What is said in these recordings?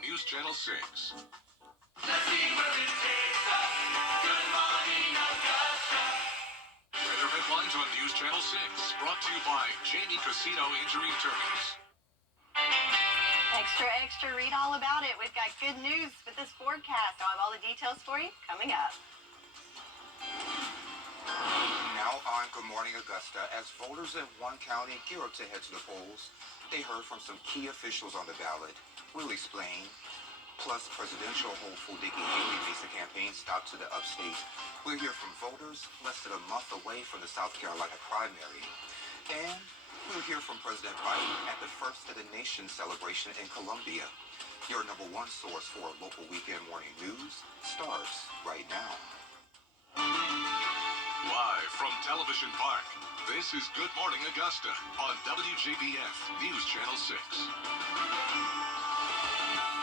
News Channel 6. Let's see where it takes us. Good morning, Augusta. Weather headlines on News Channel 6. Brought to you by Jamie Casino Injury Attorneys. Extra, read all about it. We've got good news with this forecast. I'll have all the details for you coming up. Now on Good Morning Augusta, as voters in one county gear up to head to the polls, they heard from some key officials on the ballot. We'll explain. Plus, presidential hopeful Nikki Haley makes a campaign stop to the upstate. We'll hear from voters less than a month away from the South Carolina primary. And we'll hear from President Biden at the First of the Nation celebration in Columbia. Your number one source for local weekend morning news starts right now. Live from Television Park, this is Good Morning Augusta on WJBF News Channel 6.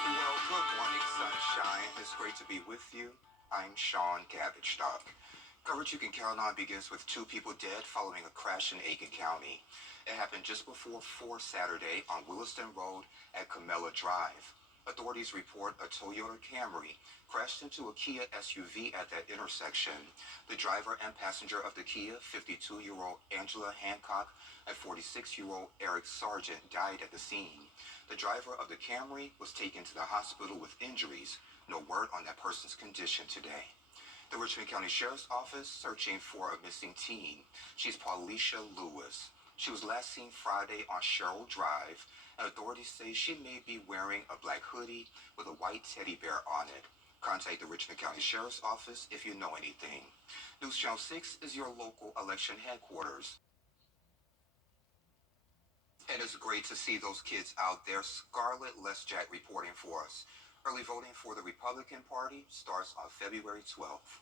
Well, good morning, sunshine. It's great to be with you. I'm Sean Cabbage-Stock. Coverage you can count on begins with 2 people dead following a crash in Aiken County. It happened just before 4 Saturday on Williston Road at Camella Drive. Authorities report a Toyota Camry crashed into a Kia SUV at that intersection. The driver and passenger of the Kia, 52-year-old Angela Hancock and 46-year-old Eric Sargent, died at the scene. The driver of the Camry was taken to the hospital with injuries. No word on that person's condition today. The Richmond County Sheriff's Office searching for a missing teen. She's Paulisha Lewis. She was last seen Friday on Sherrill Drive, and authorities say she may be wearing a black hoodie with a white teddy bear on it. Contact the Richmond County Sheriff's Office if you know anything. News Channel 6 is your local election headquarters. And it's great to see those kids out there. Scarlett Lesjack reporting for us. Early voting for the Republican Party starts on February 12th.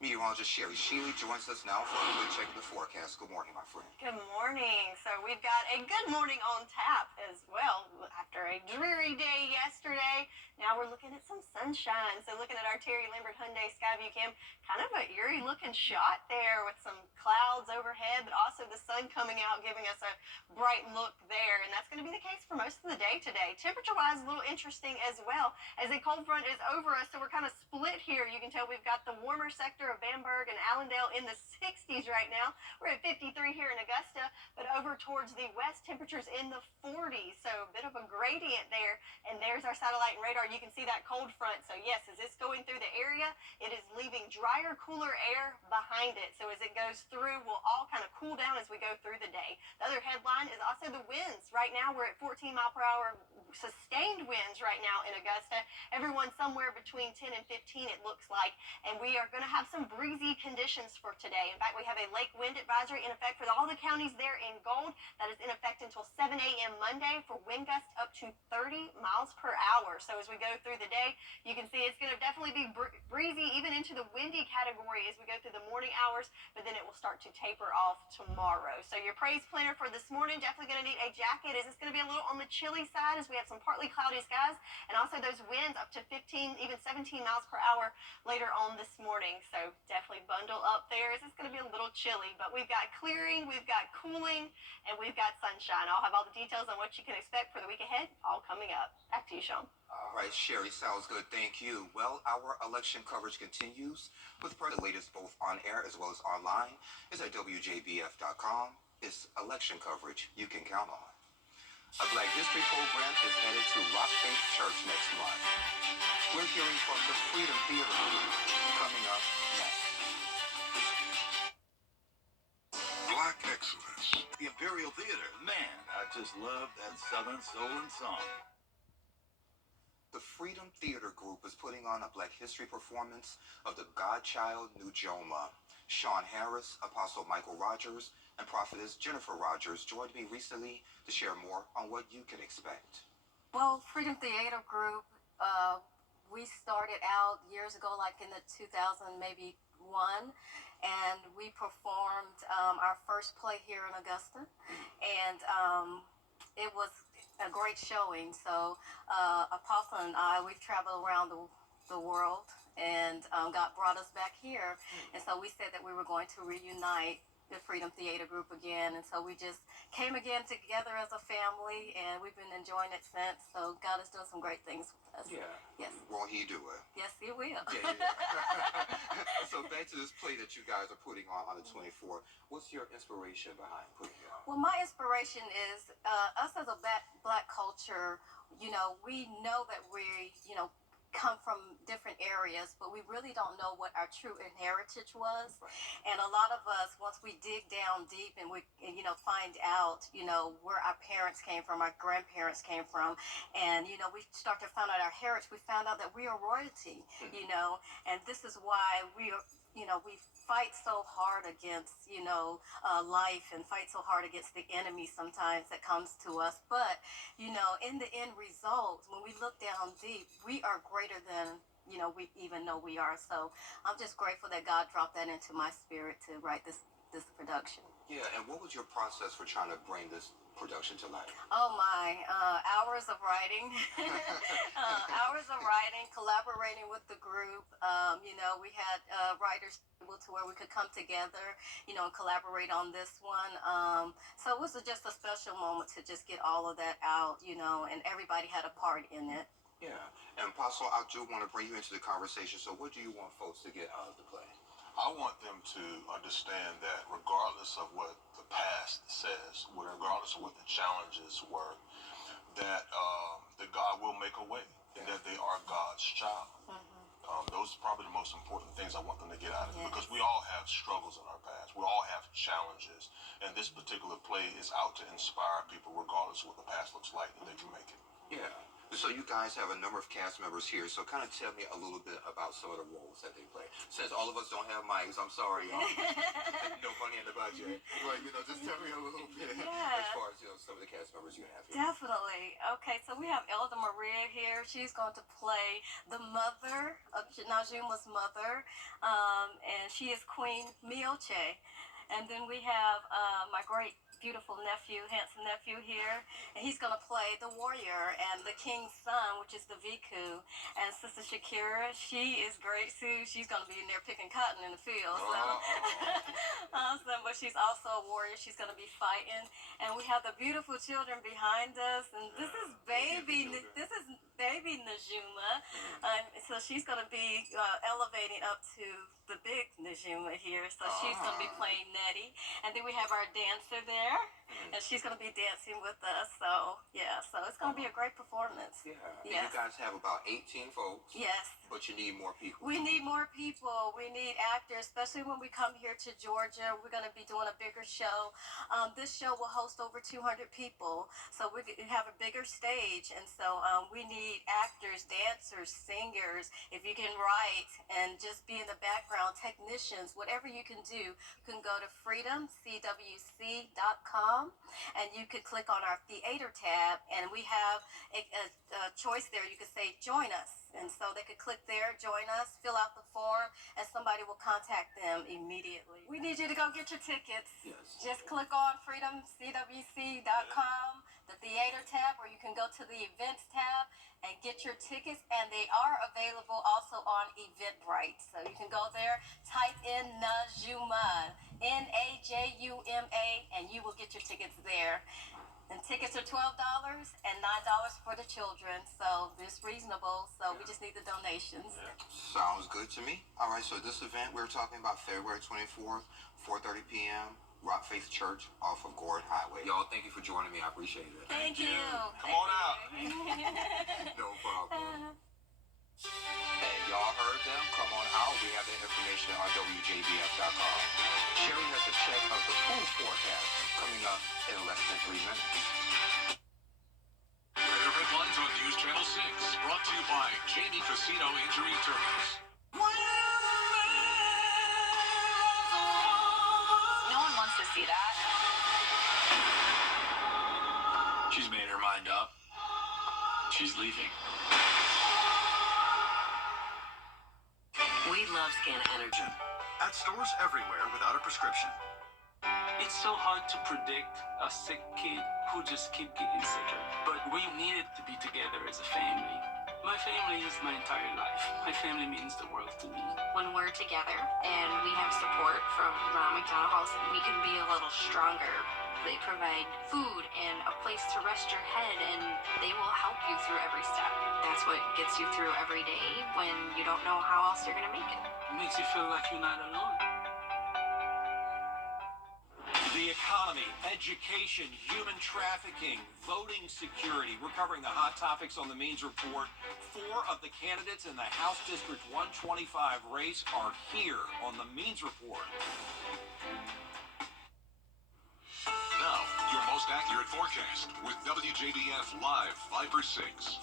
Meteorologist Sherry Sheely joins us now for a quick check of the forecast. Good morning, my friend. Good morning. So we've got a good morning on tap as well after a dreary day yesterday. Now we're looking at some sunshine. So looking at our Terry Lambert Hyundai Skyview Cam, kind of an eerie looking shot there with some clouds overhead, but also the sun coming out giving us a bright look there. And that's going to be the case for most of the day today. Temperature-wise, a little interesting as well as a cold front is over us. So we're kind of split here. You can tell we've got the warmer sector of Bamberg and Allendale in the 60s right now. We're at 53 here in Augusta, but over towards the west, temperatures in the 40s. So a bit of a gradient there. And there's our satellite and radar. You can see that cold front. So yes, as it's going through the area, it is leaving drier, cooler air behind it. So as it goes through, we'll all kind of cool down as we go through the day. The other headline is also the winds. Right now, we're at 14 mile per hour sustained winds right now in Augusta. Everyone somewhere between 10 and 15, it looks like. And we are going to have some breezy conditions for today. In fact, we have a lake wind advisory in effect for all the counties there in gold. That is in effect until 7 a.m. Monday for wind gusts up to 30 miles per hour. So as we go through the day, you can see it's going to definitely be breezy even into the windy category as we go through the morning hours, but then it will start to taper off tomorrow. So your praise planner for this morning, definitely going to need a jacket as it's going to be a little on the chilly side as we have some partly cloudy skies and also those winds up to 15, even 17 miles per hour later on this morning. So definitely bundle up there as it's going to be a little chilly, but we've got clearing, we've got cooling, and we've got sunshine. I'll have all the details on what you can expect for the week ahead all coming up. Back to you, Sean. All right, Sherry, sounds good. Thank you. Well, our election coverage continues with the latest both on air as well as online. It's at WJBF.com. It's election coverage you can count on. A Black History program is headed to Rock Faith Church next month. We're hearing from the Freedom Theater Group coming up next. Black Excellence. The Imperial Theater. Man, I just love that Southern soul and song. The Freedom Theater Group is putting on a Black History performance of the Godchild Nujoma. Sean Harris, Apostle Michael Rogers, and Prophetess Jennifer Rogers joined me recently to share more on what you can expect. Well, Freedom Theater Group, we started out years ago, like in the 2000, maybe one, and we performed our first play here in Augusta, and it was a great showing. So Apostle and I, we've traveled around the world, and God brought us back here, and so we said that we were going to reunite the Freedom Theater Group again, and so we just came again together as a family, and we've been enjoying it since. So God has done some great things with us. Yeah. Yes. Won't he do it? Yes, he will. Yeah, yeah. So back to this play that you guys are putting on the 24th. What's your inspiration behind putting it on? Well, my inspiration is us as a black culture. You know, we know that we, come from different areas, but we really don't know what our true heritage was. Right. And a lot of us, once we dig down deep and we, find out, where our parents came from, our grandparents came from, and, we start to find out our heritage, we found out that we are royalty, and this is why we are, we fight so hard against, life and fight so hard against the enemy sometimes that comes to us. But, in the end result, when we look down deep, we are greater than, we even know we are. So I'm just grateful that God dropped that into my spirit to write this production. Yeah, and what was your process for trying to bring this production to life? Oh my, hours of writing, collaborating with the group. We had writers to where we could come together, and collaborate on this one. So it was just a special moment to just get all of that out, and everybody had a part in it. Yeah, and Apostle, I do want to bring you into the conversation. So what do you want folks to get out of the play? I want them to understand that regardless of what the past says, regardless of what the challenges were, that God will make a way and that they are God's child. Those are probably the most important things I want them to get out of it, because we all have struggles in our past. We all have challenges. And this particular play is out to inspire people regardless of what the past looks like, and they can make it. Yeah. So you guys have a number of cast members here. So kind of tell me a little bit about some of the roles that they play. Since all of us don't have mics, I'm sorry, no money in the budget. But, just tell me a little bit as far as, some of the cast members you have here. Definitely. Okay, so we have Elder Maria here. She's going to play the mother of Najuma's mother, and she is Queen Mioche. And then we have my great, beautiful nephew, handsome nephew here, and he's going to play the warrior and the king's son, which is the Viku. And Sister Shakira, she is great too. She's going to be in there picking cotton in the field. So. Awesome, but she's also a warrior. She's going to be fighting. And we have the beautiful children behind us, and this is baby Najuma. So she's going to be elevating up to the big Najuma here. So she's going to be playing Nettie. And then we have our dancer there, and she's going to be dancing with us. So, yeah, so it's going to be a great performance. Yeah. Yes. And you guys have about 18 folks. Yes. But you need more people. We need more people. We need actors, especially when we come here to Georgia. We're going to be doing a bigger show. This show will host over 200 people. So we have a bigger stage. And so we need actors, dancers, singers. If you can write and just be in the background, technicians, whatever you can do, you can go to freedomcwc.com and you can click on our theater tab. And we have a choice there. You can say, join us. And so they could click there, join us, fill out the form, and somebody will contact them immediately. We need you to go get your tickets. Yes. Just click on freedomcwc.com, the theater tab, or you can go to the events tab and get your tickets. And they are available also on Eventbrite. So you can go there, type in Najuma, Najuma, and you will get your tickets there. And tickets are $12 and $9 for the children, so it's reasonable. So we just need the donations. Sounds good to me. All right, so this event we're talking about February 24th, 4:30 p.m., Rock Faith Church off of Gordon Highway. Y'all, thank you for joining me. I appreciate it. Thank you. Come on out. No problem. And y'all heard them. Come on out. We have the information on WJBF.com. Sherry has a check of the full forecast coming up in less than 3 minutes. Weather headlines on News Channel 6, brought to you by Jamie Casino Injury Attorneys. No one wants to see that. She's made her mind up. She's leaving. We love Scan Energy. At stores everywhere without a prescription. It's so hard to predict a sick kid who just keep getting sicker. But we needed to be together as a family. My family is my entire life. My family means the world to me. When we're together and we have support from Ron McDonald House, we can be a little stronger They provide food and a place to rest your head, and they will help you through every step. That's what gets you through every day when you don't know how else you're gonna make it. It makes you feel like you're not alone. The economy, education, human trafficking, voting security. We're covering the hot topics on the Means Report. 4 of the candidates in the House District 125 race are here on the Means Report. Now, your most accurate forecast with WJBF Live 5/6.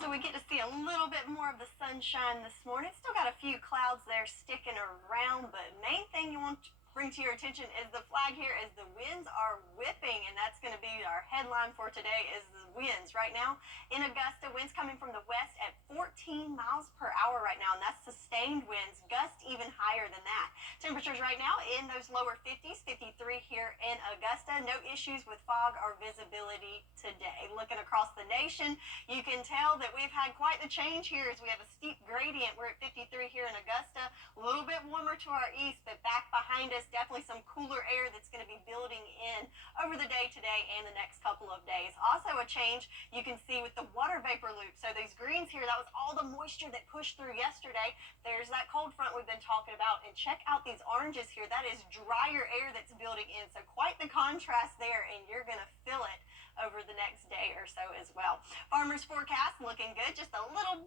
So we get to see a little bit more of the sunshine this morning. Still got a few clouds there sticking around, but main thing you want to bring to your attention is the flag here as the winds are whipping, and that's going to be our headline for today is the winds. Right now in Augusta, winds coming from the west at 14 miles per hour right now, and that's sustained winds, gusts even higher than that. Temperatures right now in those lower 50s, 53 here in Augusta. No issues with fog or visibility today. Looking across the nation, you can tell that we've had quite the change here as we have a steep gradient. We're at 53 here in Augusta, a little bit warmer to our east, but back behind us, definitely some cooler air that's going to be building in over the day today and the next couple of days. Also a change you can see with the water vapor loop. So these greens here, that was all the moisture that pushed through yesterday. There's that cold front we've been talking about. And check out these oranges here. That is drier air that's building in. So quite the contrast there, and you're going to feel it over the next day or so as well. Farmers forecast looking good. Just a little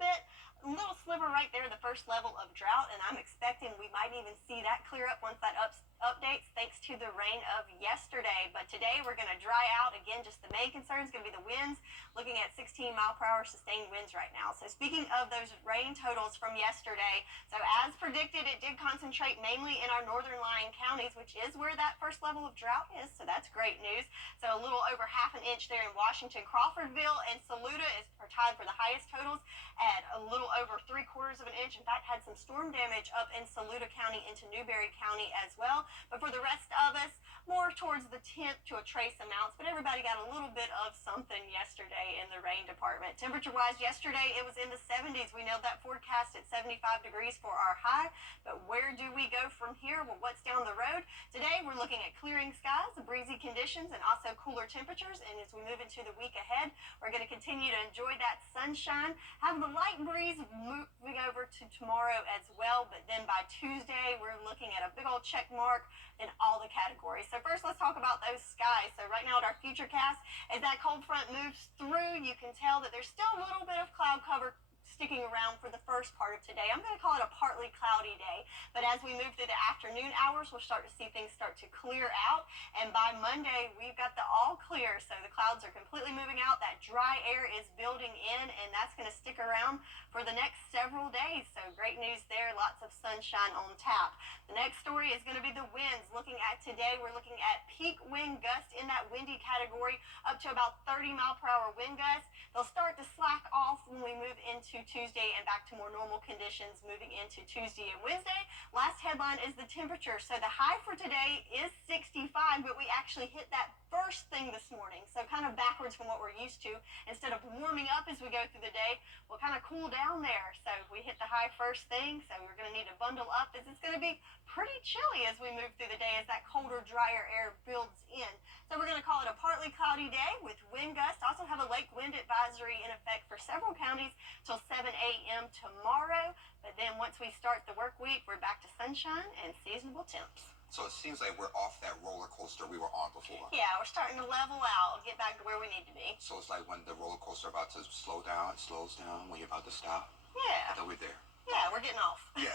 sliver right there, the first level of drought, and I'm expecting we might even see that clear up once that updates thanks to the rain of yesterday. But today we're going to dry out. Again, just the main concern is going to be the winds, looking at 16 mile per hour sustained winds right now. So speaking of those rain totals from yesterday, so as predicted, it did concentrate mainly in our northern lying counties, which is where that first level of drought is. So that's great news. So a little over half an inch there in Washington. Crawfordville and Saluda are tied for the highest totals at a little over 3/4 of an inch. In fact, had some storm damage up in Saluda County into Newberry County as well. But for the rest of us, more towards the 10th to a trace amounts, but everybody got a little bit of something yesterday in the rain department. Temperature-wise, yesterday it was in the 70s. We nailed that forecast at 75 degrees for our high, but where do we go from here? Well, what's down the road? Today, we're looking at clearing skies, breezy conditions, and also cooler temperatures, and as we move into the week ahead, we're going to continue to enjoy that sunshine, have the light breeze moving over to tomorrow as well, but then by Tuesday, we're looking at a big old check mark in all the categories. So first, let's talk about those skies. So right now at our future cast, as that cold front moves through, you can tell that there's still a little bit of cloud cover sticking around for the first part of today. I'm going to call it a partly cloudy day, but as we move through the afternoon hours, we'll start to see things start to clear out, and by Monday, we've got the all clear, so the clouds are completely moving out, that dry air is building in, and that's going to stick around for the next several days, so great news there, lots of sunshine on tap. The next story is going to be the winds. Looking at today, we're looking at peak wind gusts in that windy category, up to about 30 mile per hour wind gusts. They'll start to slack off when we move into Tuesday and back to more normal conditions moving into Tuesday and Wednesday. Last headline is the temperature. So the high for today is 65, but we actually hit that first thing this morning. So kind of backwards from what we're used to. Instead of warming up as we go through the day, we'll kind of cool down there. So we hit the high first thing. So we're going to need to bundle up as it's going to be pretty chilly as we move through the day as that colder, drier air builds in. So we're going to call it a partly cloudy day with wind gusts. Also have a lake wind advisory in effect for several counties till 7 a.m. tomorrow. But then once we start the work week, we're back to sunshine and seasonable temps. So it seems like we're off that roller coaster we were on before. Yeah, we're starting to level out, get back to where we need to be. So it's like when the roller coaster about to slow down, it slows down when you're about to stop. Yeah. I thought we're there. Yeah, we're getting off. Yeah.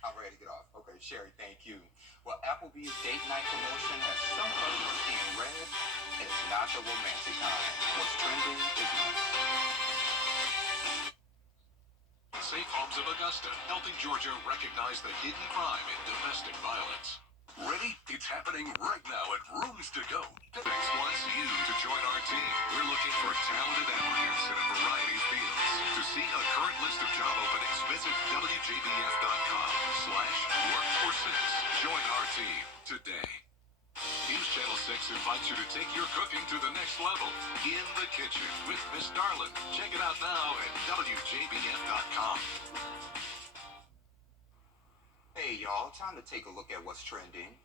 I'm ready to get off. Okay, Sherry, thank you. Well, Applebee's date night promotion has some customers seeing red. It's not the romantic kind. What's trending is next. Safe Homes of Augusta, helping Georgia recognize the hidden crime in domestic violence. Ready? It's happening right now at Rooms to Go. FedEx wants you to join our team. We're looking for talented applicants in a variety of fields. To see a current list of job openings, visit WJBF.com/work-for-6. Join our team today. News Channel 6 invites you to take your cooking to the next level. In the Kitchen with Miss Darlin. Check it out now at WJBF.com. Hey y'all, time to take a look at what's trending.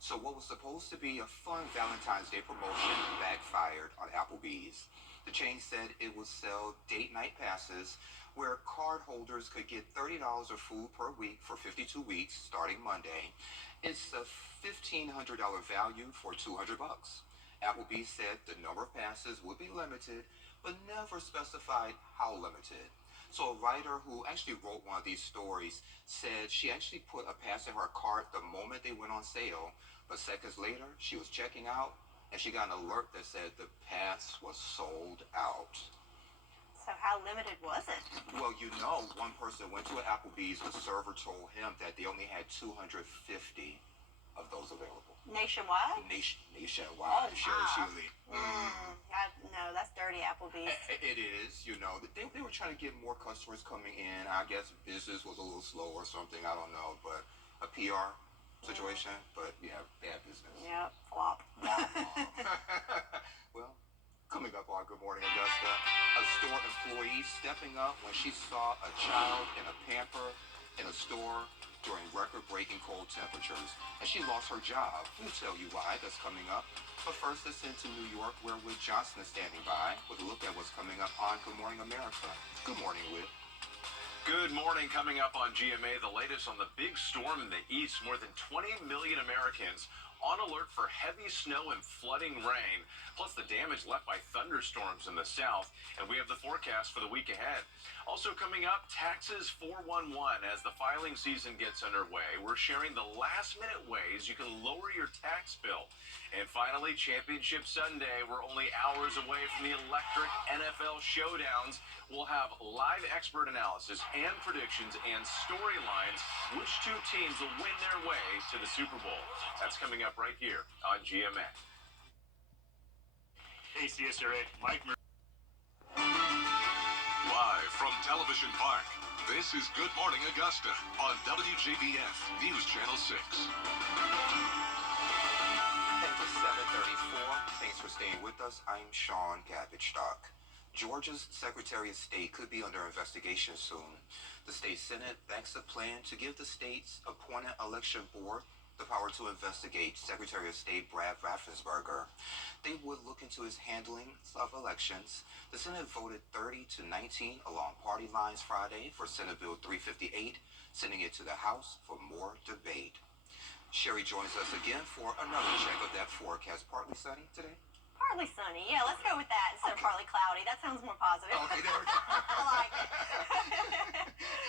So what was supposed to be a fun Valentine's Day promotion backfired on Applebee's. The chain said it would sell date night passes where card holders could get $30 of food per week for 52 weeks starting Monday. It's a $1,500 value for $200. Applebee's said the number of passes would be limited, but never specified how limited. So a writer who actually wrote one of these stories said she actually put a pass in her cart the moment they went on sale, but seconds later she was checking out and she got an alert that said the pass was sold out. So how limited was it? Well, you know, one person went to an Applebee's, the server told him that they only had 250 of those available. Nationwide? Nationwide, Shirley. No, that's dirty Applebee's. It is, you know. They were trying to get more customers coming in. I guess business was a little slow or something. I don't know, but a PR situation. But yeah, bad business. Yep, flop. Well, coming up on Good Morning Augusta, a store employee stepping up when she saw a child in a pamper in a store during record-breaking cold temperatures, and she lost her job. We'll tell you why. That's coming up. But first, let's head to New York, where Whit Johnson is standing by with a look at what's coming up on Good Morning America. Good morning, Whit. Good morning. Coming up on GMA, the latest on the big storm in the east. More than 20 million Americans on alert for heavy snow and flooding rain, plus the damage left by thunderstorms in the south. And we have the forecast for the week ahead. Also coming up, Taxes 411 as the filing season gets underway. We're sharing the last-minute ways you can lower your tax bill. And finally, Championship Sunday. We're only hours away from the electric NFL showdowns. We'll have live expert analysis and predictions and storylines. Which two teams will win their way to the Super Bowl? That's coming up right here on GMA. Hey, CSRA, Mike Murray. Live from Television Park, this is Good Morning Augusta on WJBF News Channel 6. And it's 7:34. Thanks for staying with us. I'm Sean Gabich-Stock. Georgia's Secretary of State could be under investigation soon. The state Senate backs a plan to give the state's appointed election board the power to investigate Secretary of State Brad Raffensperger. They would look into his handling of elections. The Senate voted 30-19 along party lines Friday for Senate Bill 358, sending it to the House for more debate. Sherry joins us again for another check of that forecast. Partly sunny today? Partly sunny. Yeah, let's go with that instead of partly cloudy. That sounds more positive. Okay, there we go. I like it.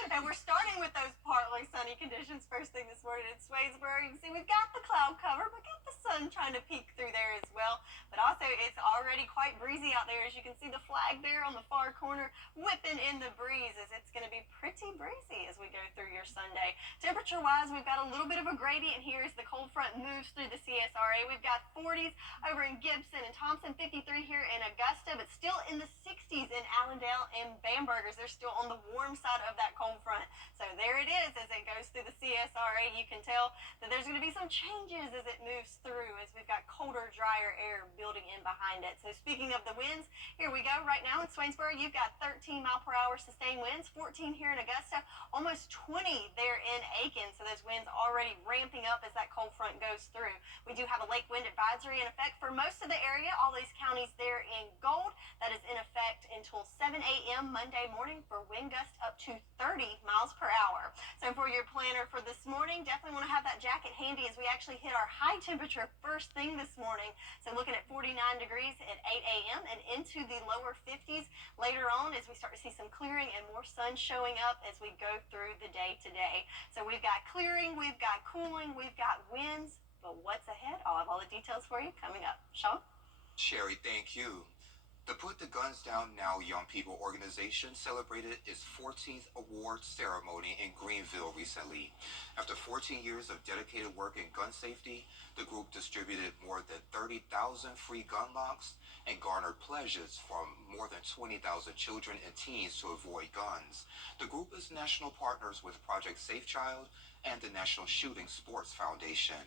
And we're starting with those partly sunny conditions first thing this morning in Swainsboro. You can see we've got the cloud cover, but got the sun trying to peek through there as well. But also, it's already quite breezy out there. As you can see the flag there on the far corner whipping in the breeze, as it's going to be pretty breezy as we go through your Sunday. Temperature-wise, we've got a little bit of a gradient here as the cold front moves through the CSRA. We've got 40s over in Gibson and Thompson, 53 here in Augusta, but still in the 60s in Allendale and Bambergers. They're still on the warm side of that cold front. So there it is as it goes through the CSRA. You can tell that there's going to be some changes as it moves through, as we've got colder, drier air building in behind it. So speaking of the winds, here we go. Right now in Swainsboro, you've got 13 mile per hour sustained winds, 14 here in Augusta, almost 20 there in Aiken. So those winds already ramping up as that cold front goes through. We do have a lake wind advisory in effect for most of the area. All these counties there in gold. That is in effect until 7 a.m. Monday morning for wind gusts up to 30 miles per hour. So for your planner for this morning, definitely want to have that jacket handy as we actually hit our high temperature first thing this morning. So looking at 49 degrees at 8 a.m. and into the lower 50s later on as we start to see some clearing and more sun showing up as we go through the day today. So we've got clearing, we've got cooling, we've got winds, but what's ahead? I'll have all the details for you coming up. Sean? Sherry, thank you. The Put the Guns Down Now Young People organization celebrated its 14th award ceremony in Greenville recently. After 14 years of dedicated work in gun safety, the group distributed more than 30,000 free gun locks and garnered pledges from more than 20,000 children and teens to avoid guns. The group is national partners with Project Safe Child and the National Shooting Sports Foundation.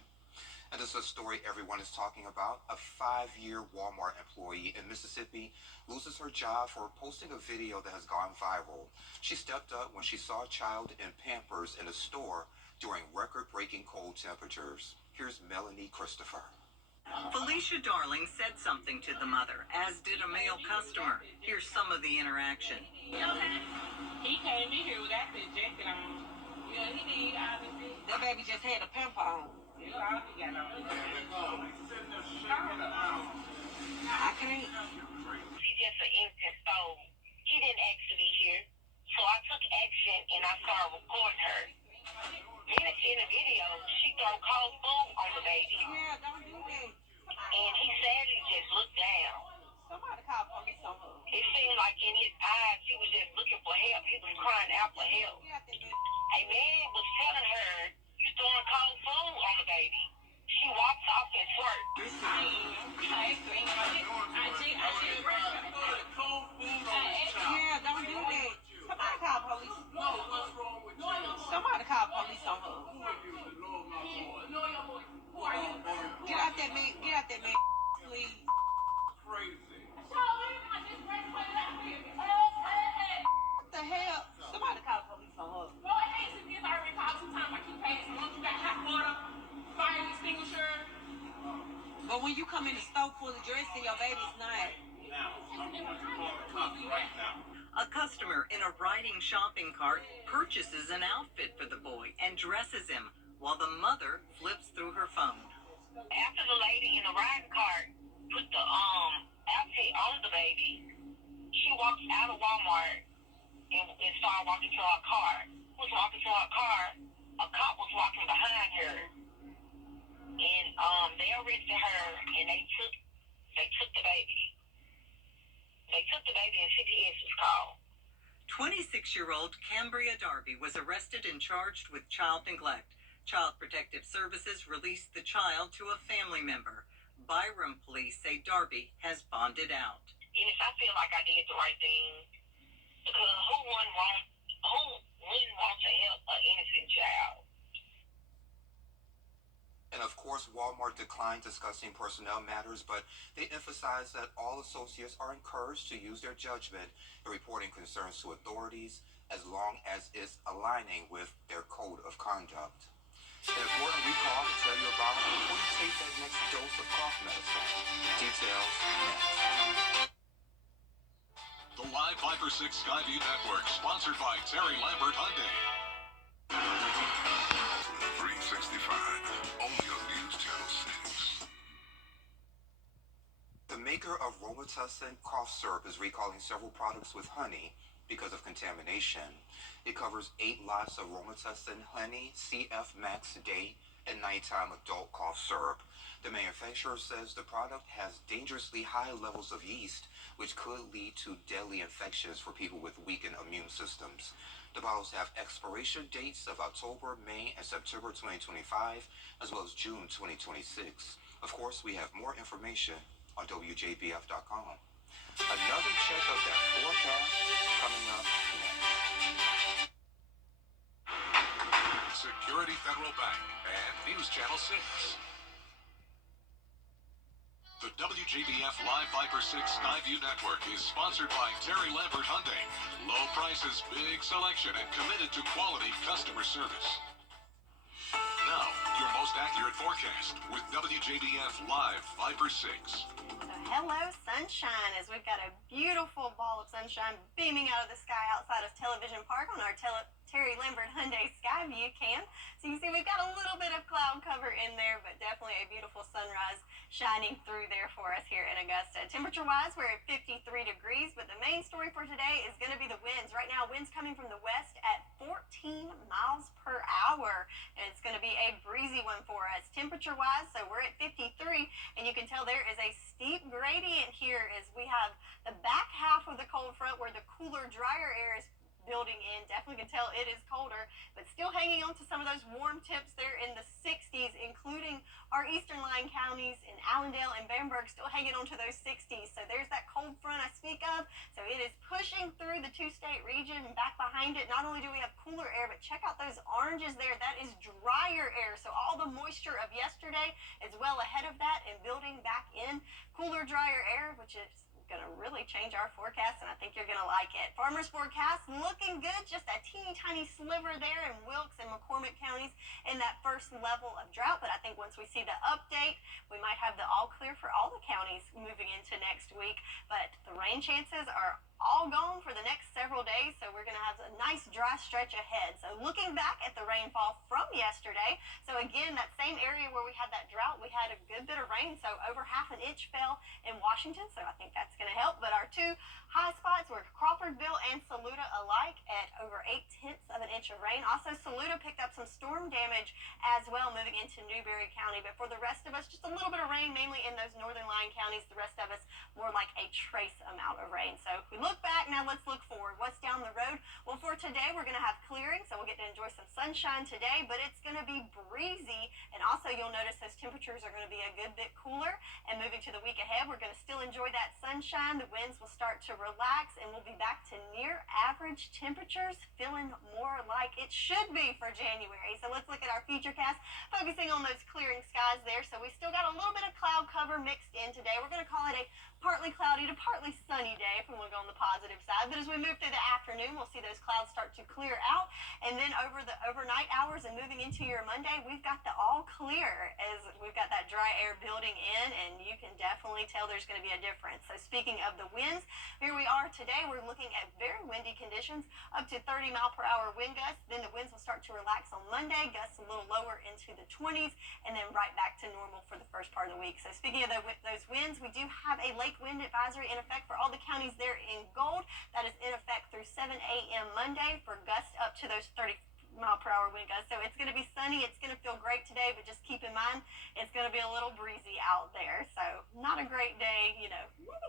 And this is a story everyone is talking about. A 5-year Walmart employee in Mississippi loses her job for posting a video that has gone viral. She stepped up when she saw a child in Pampers in a store during record-breaking cold temperatures. Here's Melanie Christopher. Felicia Darling said something to the mother, as did a male customer. Here's some of the interaction. He came in here without that jacket on. Yeah, he did. Obviously. That baby just had a pimp on. Yeah, all he got on. I can't. He's just an innocent soul. He didn't ask to be here. So I took action and I started recording her. In the video, she threw cold food on the baby. Yeah, don't do that. And he sadly just looked down. Somebody call police on her. It seemed like in his eyes, he was just looking for help. He was crying out for help. A man was telling her, you throwing cold food on the baby. She walks off and swerves. Yeah, don't do that. Somebody call police. Somebody call police on her. Get out that man. Get out that man, please. Crazy. What the hell? Somebody call police on her. But when you come in the store full of dress and your baby's not. A customer in a riding shopping cart purchases an outfit for the boy and dresses him while the mother flips through her phone. After the lady in the riding cart put the outfit on the baby, she walks out of Walmart and started walking to her car. Was walking to her car. A cop was walking behind her, and they arrested her and they took the baby. They took the baby and CPS was called. 26-year-old Cambria Darby was arrested and charged with child neglect. Child Protective Services released the child to a family member. Byram police say Darby has bonded out. Yes, I feel like I did the right thing. Because who wouldn't want to help an innocent child? And of course, Walmart declined discussing personnel matters, but they emphasized that all associates are encouraged to use their judgment in reporting concerns to authorities as long as it's aligning with their code of conduct. An important recall to tell you about before you take that next dose of cough medicine. Details next. The Live Viper 6 Skyview Network, sponsored by Terry Lambert Hyundai. 365, only on News Channel 6. The maker of Robitussin cough syrup is recalling several products with honey because of contamination. It covers 8 lots of Robitussin honey, CF Max day and nighttime adult cough syrup. The manufacturer says the product has dangerously high levels of yeast, which could lead to deadly infections for people with weakened immune systems. The bottles have expiration dates of October, May, and September 2025, as well as June 2026. Of course, we have more information on WJBF.com. Another check of that forecast coming up next. Security Federal Bank and News Channel 6. The WJBF Live Viper 6 Skyview Network is sponsored by Terry Lambert Hyundai. Low prices, big selection, and committed to quality customer service. Now, your most accurate forecast with WJBF Live Viper 6. Hello, sunshine, as we've got a beautiful ball of sunshine beaming out of the sky outside of Television Park on our Terry Lambert Hyundai Skyview cam. So you can see we've got a little bit of cloud cover in there, but definitely a beautiful sunrise shining through there for us here in Augusta. Temperature-wise, we're at 53 degrees, but the main story for today is going to be the winds. Right now, winds coming from the west at 14 miles per hour, and it's going to be a breezy one for us. Temperature-wise, so we're at 53, and you can tell there is a steep gradient here as we have the back half of the cold front where the cooler, drier air is building in. Definitely can tell it is colder, but still hanging on to some of those warm temps there in the 60s, including our eastern line counties in Allendale and Bamberg, still hanging on to those 60s. So there's that cold front I speak of. So it is pushing through the two-state region, and back behind it, not only do we have cooler air, but check out those oranges there. That is drier air. So all the moisture of yesterday is well ahead of that and building back in cooler, drier air, which is going to really change our forecast, and I think you're going to like it. Farmers forecast looking good, just a teeny tiny sliver there in Wilkes and McCormick counties in that first level of drought. But I think once we see the update, we might have the all clear for all the counties moving into next week. But the rain chances are all gone for the next several days, so we're going to have a nice dry stretch ahead. So looking back at the rainfall from yesterday, so again, that same area where we had that drought, we had a good bit of rain, so over half an inch fell in Washington, so I think that's going to help. But our two high spots were Crawfordville and Saluda alike at over 0.8 of an inch of rain. Also, Saluda picked up some storm damage as well moving into Newberry County, but for the rest of us, just a little bit of rain, mainly in those northern line counties. The rest of us, more like a trace amount of rain. So if we look back, now let's look forward. What's down the road? Well, for today, we're going to have clearing, so we'll get to enjoy some sunshine today, but it's going to be breezy, and also you'll notice those temperatures are going to be a good bit cooler. And moving to the week ahead, we're going to still enjoy that sunshine. The winds will start to relax, and we'll be back to near average temperatures, feeling more like it should be for January. So let's look at our futurecast, focusing on those clearing skies there. So we still got a little bit of cloud cover mixed in today. We're going to call it a partly cloudy to partly sunny day if we want to go on the positive side. But as we move through the afternoon, we'll see those clouds start to clear out. And then over the overnight hours and moving into your Monday, we've got the all clear as we've got that dry air building in, and you can definitely tell there's going to be a difference. So speaking of the winds, here we are today. We're looking at very windy conditions, up to 30-mile-per-hour wind gusts. Then the winds will start to relax on Monday, gusts a little lower into the 20s, and then right back to normal for the first part of the week. So speaking of those winds, we do have a lake wind advisory in effect for all the counties there in gold. That is in effect through 7 a.m. Monday for gusts up to those 30-mile-per-hour wind gusts. So it's going to be sunny. It's going to feel great today, but just keep in mind it's going to be a little breezy out there. So not a great day, you know,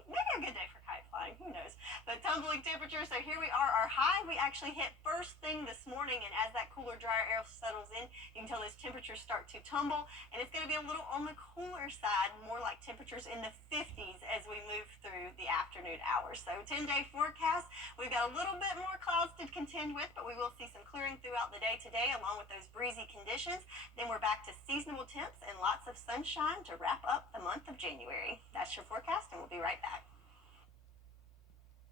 maybe a good day for kite flying. Who knows? But tumbling temperatures. So here we are. Our high we actually hit first thing this morning, and as that cooler, drier air settles in, you can tell those temperatures start to tumble, and it's going to be a little on the cooler side, more like temperatures in the 50s as we move through the afternoon hours. So 10-day forecast, we've got a little bit more clouds to contend with, but we will see some clearing throughout the day today, along with those breezy conditions. Then we're back to seasonable temps and lots of sunshine to wrap up the month of January. That's your forecast, and we'll be right back.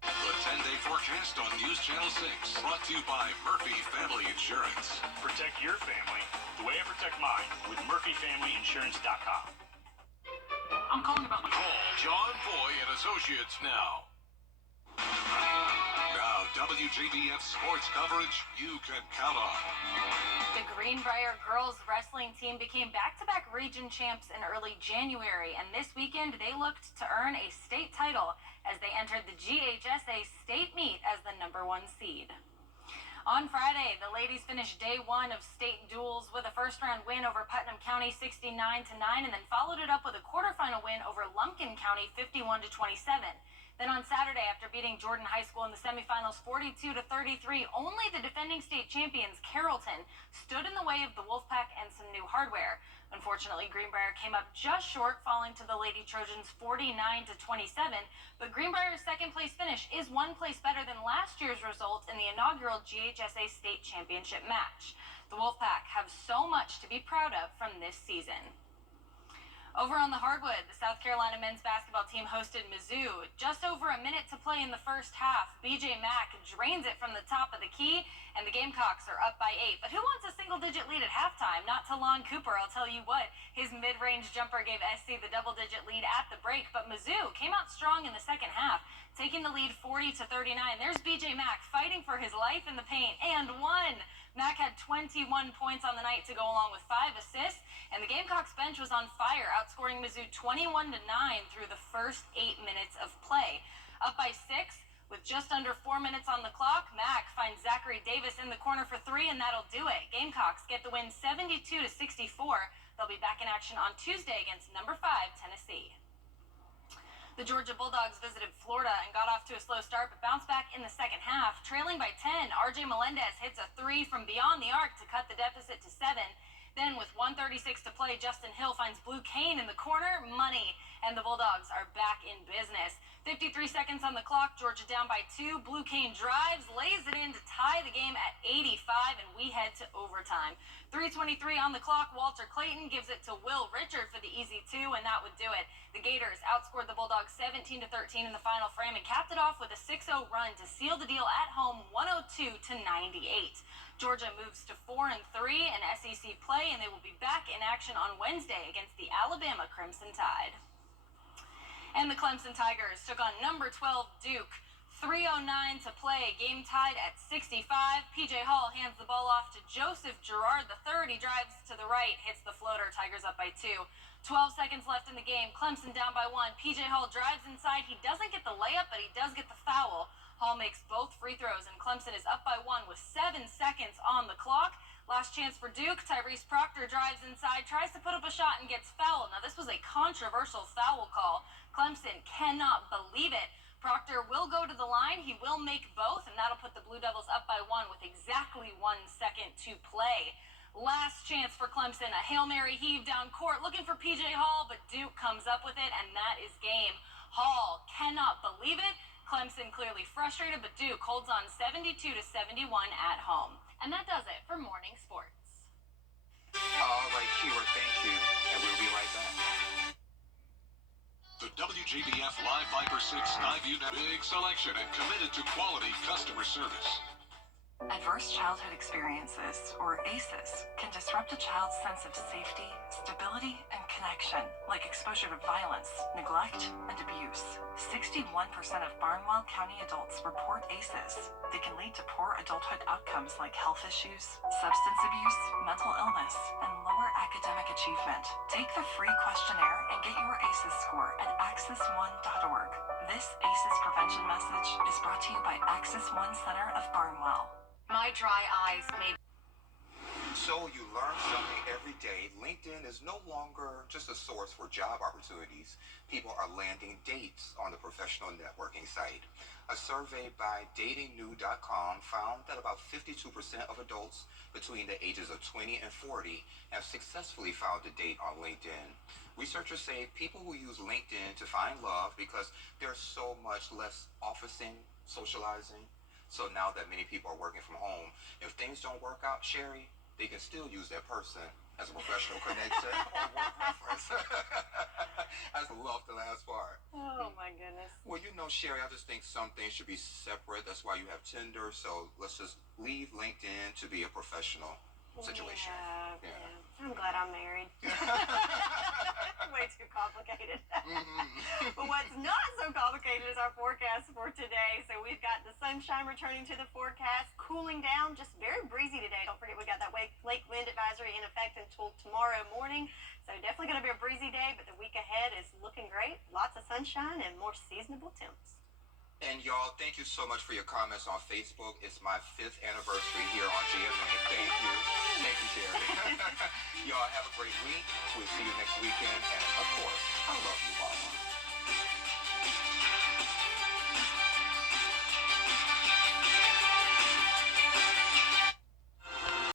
The 10-day forecast on News Channel 6, brought to you by Murphy Family Insurance. Protect your family the way I protect mine with MurphyFamilyInsurance.com. I'm calling about my Call John Boy and Associates now. Now, WJBF sports coverage you can count on. The Greenbrier girls wrestling team became back-to-back region champs in early January, and this weekend they looked to earn a state title as they entered the GHSA state meet as the #1 seed. On Friday, the ladies finished day one of state duels with a first-round win over Putnam County 69-9, and then followed it up with a quarterfinal win over Lumpkin County 51-27. Then on Saturday, after beating Jordan High School in the semifinals 42-33, only the defending state champions, Carrollton, stood in the way of the Wolfpack and some new hardware. Unfortunately, Greenbrier came up just short, falling to the Lady Trojans 49-27, but Greenbrier's second-place finish is one place better than last year's result in the inaugural GHSA state championship match. The Wolfpack have so much to be proud of from this season. Over on the hardwood, the South Carolina men's basketball team hosted Mizzou. Just over a minute to play in the first half. BJ Mack drains it from the top of the key, and the Gamecocks are up by 8. But who wants a single-digit lead at halftime? Not Talon Cooper, I'll tell you what. His mid-range jumper gave SC the double-digit lead at the break, but Mizzou came out strong in the second half, taking the lead 40-39. There's BJ Mack fighting for his life in the paint, and won. Mack had 21 points on the night to go along with 5 assists, and the Gamecocks bench was on fire, outscoring Mizzou 21-9 through the first 8 minutes of play. Up by 6, with just under 4 minutes on the clock, Mack finds Zachary Davis in the corner for 3, and that'll do it. Gamecocks get the win 72-64. They'll be back in action on Tuesday against number 5, Tennessee. The Georgia Bulldogs visited Florida and got off to a slow start, but bounced back in the second half. Trailing by 10, RJ Melendez hits a 3 from beyond the arc to cut the deficit to 7. Then with 1:36 to play, Justin Hill finds Blue Kane in the corner, money, and the Bulldogs are back in business. 53 seconds on the clock, Georgia down by 2. Blue Kane drives, lays it in to tie the game at 85, and we head to overtime. 3:23 on the clock. Walter Clayton gives it to Will Richard for the easy 2, and that would do it. The Gators outscored the Bulldogs 17-13 in the final frame and capped it off with a 6-0 run to seal the deal at home 102-98. Georgia moves to 4-3 in SEC play, and they will be back in action on Wednesday against the Alabama Crimson Tide. And the Clemson Tigers took on number 12 Duke. 3:09 to play, game tied at 65. PJ Hall hands the ball off to Joseph Girard III. He drives to the right, hits the floater. Tigers up by 2. 12 seconds left in the game. Clemson down by 1. PJ Hall drives inside. He doesn't get the layup, but he does get the foul. Hall makes both free throws, and Clemson is up by 1 with 7 seconds on the clock. Last chance for Duke. Tyrese Proctor drives inside, tries to put up a shot, and gets fouled. Now, this was a controversial foul call. Clemson cannot believe it. Proctor will go to the line. He will make both, and that'll put the Blue Devils up by 1 with exactly 1 second to play. Last chance for Clemson. A Hail Mary heave down court looking for PJ Hall, but Duke comes up with it, and that is game. Hall cannot believe it. Clemson clearly frustrated, but Duke holds on 72-71 at home. And that does it for morning sports. All right, Kira, thank you, and we'll be right back. The WJBF Live Viper 6 Skyview big selection and committed to quality customer service. Adverse childhood experiences, or ACEs, can disrupt a child's sense of safety, stability, and connection, like exposure to violence, neglect, and abuse. 61% of Barnwell County adults report ACEs. They can lead to poor adulthood outcomes like health issues, substance abuse, mental illness, and lower academic achievement. Take the free questionnaire and get your ACEs score at access1.org. This ACEs prevention message is brought to you by Access One Center of Barnwell. My dry eyes made. So you learn something every day. LinkedIn is no longer just a source for job opportunities. People are landing dates on the professional networking site. A survey by datingnew.com found that about 52% of adults between the ages of 20 and 40 have successfully found a date on LinkedIn. Researchers say people who use LinkedIn to find love because there's so much less officing, socializing. So now that many people are working from home, if things don't work out, Sherry, they can still use that person as a professional connection or work reference. I just love the last part. Oh, my goodness. Well, you know, Sherry, I just think some things should be separate. That's why you have Tinder. So let's just leave LinkedIn to be a professional situation. Yeah. I'm glad I'm married. Way too complicated. But what's not so complicated is our forecast for today. So we've got the sunshine returning to the forecast, cooling down, just very breezy today. Don't forget we got that lake wind advisory in effect until tomorrow morning. So definitely going to be a breezy day, but the week ahead is looking great. Lots of sunshine and more seasonable temps. And y'all, thank you so much for your comments on Facebook. It's my 5th anniversary here on GMA. Thank you. Thank you, Jerry. Y'all have a great week. We'll see you next weekend. And of course, I love you, Mama.